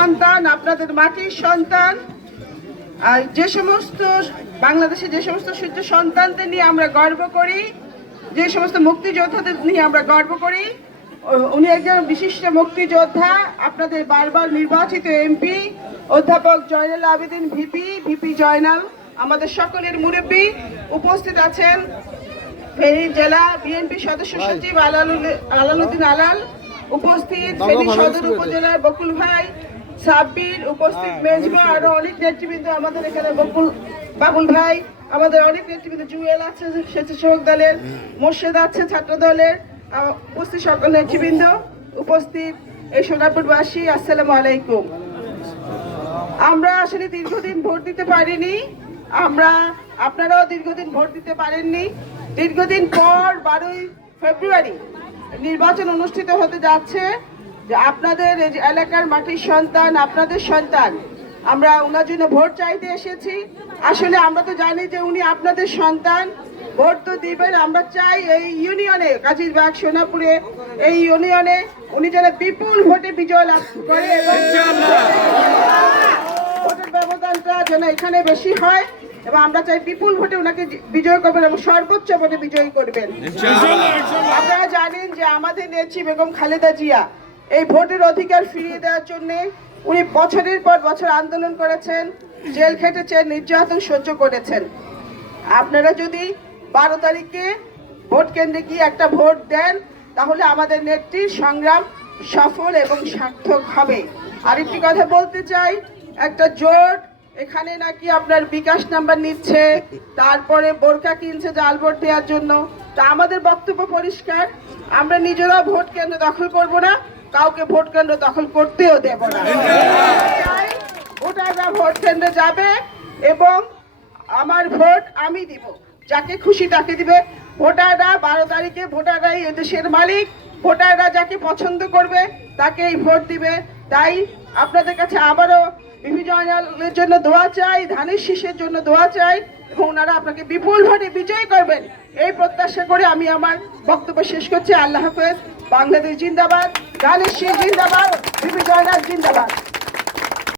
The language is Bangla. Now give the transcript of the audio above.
সন্তান, আপনাদের মাটির সন্তান। আর যে সমস্ত বাংলাদেশে যে সমস্ত সূর্য সন্তানদের নিয়ে আমরা গর্ব করি, যে সমস্ত মুক্তিযোদ্ধাদের নিয়ে আমরা গর্ব করি, উনি একজন বিশিষ্ট মুক্তিযোদ্ধা, আপনাদের বারবার নির্বাচিত এমপি অধ্যাপক জয়নাল আবেদিন ভিপি জয়নাল, আমাদের সকলের মুরব্বী। উপস্থিত আছেন ফেনী জেলা বিএনপি সদস্য সচিব আলালউদ্দিন আলাল, উপস্থিত ফেনী সদর উপজেলার বকুল ভাই সাব্বির, উপস্থিত মেজবা, আরো অনেক নেতৃবৃন্দ আমাদের এখানে, বাবুল ভাই, আমাদের অনেক নেতৃবৃন্দ, জুয়েল আছে স্বেচ্ছাসেবক দলের, মোর্শেদ আছে ছাত্র দলের, উপস্থিত সকল নেতৃবৃন্দ, উপস্থিত এই সোনাপুরবাসী, আসসালামু আলাইকুম। আমরা আসলে দীর্ঘদিন ভোট দিতে পারিনি, আপনারাও দীর্ঘদিন ভোট দিতে পারেননি। দীর্ঘদিন পর 12ই ফেব্রুয়ারি নির্বাচন অনুষ্ঠিত হতে যাচ্ছে। যে আপনাদের এলাকার মাটির সন্তান, আপনাদের সন্তান, আমরা ওনার জন্য ভোট চাইতে এসেছি। আসলে আমরা তো জানি যে উনি আপনাদের সন্তান, ভোট তো দিবেন। আমরা চাই এই ইউনিয়নে, কাজীরবাগ সোনাপুরে এই ইউনিয়নে উনি যেন বিপুল ভোটে বিজয় লাভ করে এবং ভোটের ব্যবধানটা যেন এখানে বেশি হয়, এবং আমরা চাই বিপুল ভোটে ওনাকে বিজয় করবেন এবং সর্বোচ্চ ভোটে বিজয়ী করবেন। আপনারা জানেন যে আমাদের নেত্রী বেগম খালেদা জিয়া এই ভোটের অধিকার ফিরিয়ে দেওয়ার জন্য উনি বছরের পর বছর আন্দোলন করেছেন, জেল খেটেছেন, নির্যাতন সহ্য করেছেন। আপনারা যদি 12 তারিখে ভোট কেন্দ্রে গিয়ে একটা ভোট দেন, তাহলে আমাদের নেত্রীর সংগ্রাম সফল এবং সার্থক হবে। আরেকটি কথা বলতে চাই, একটা জোট এখানে নাকি আপনার বিকাশ নাম্বার নিচ্ছে, তারপরে বোরকা কিনছে জাল ভোট দেওয়ার জন্য। তা আমাদের বক্তব্য পরিষ্কার, আমরা নিজেরা ভোট কেন্দ্র দখল করব না, কাউকে ভোট কেন্দ্র দখল করতেও দেব না। ভোটাররা ভোট কেন্দ্রে যাবে এবং আমার ভোট আমি দিব, যাকে খুশি তাকে দিবে। ভোটাররা 12 তারিখে, ভোটাররাই দেশের মালিক, ভোটাররা যাকে পছন্দ করবে তাকে এই ভোট দিবে। তাই আপনাদের কাছে আবারও ভিপি জয়নালের জন্য দোয়া চাই, ধানের শীষের জন্য দোয়া চাই, এবং ওনারা আপনাকে বিপুল ভোটে বিজয় করবেন এই প্রত্যাশা করে আমি আমার বক্তব্য শেষ করছি। আল্লাহ হাফেজ। বাংলাদেশ জিন্দাবাদ, ধানের শীষ জিন্দাবাদ, ভিপি জয়নাল জিন্দাবাদ।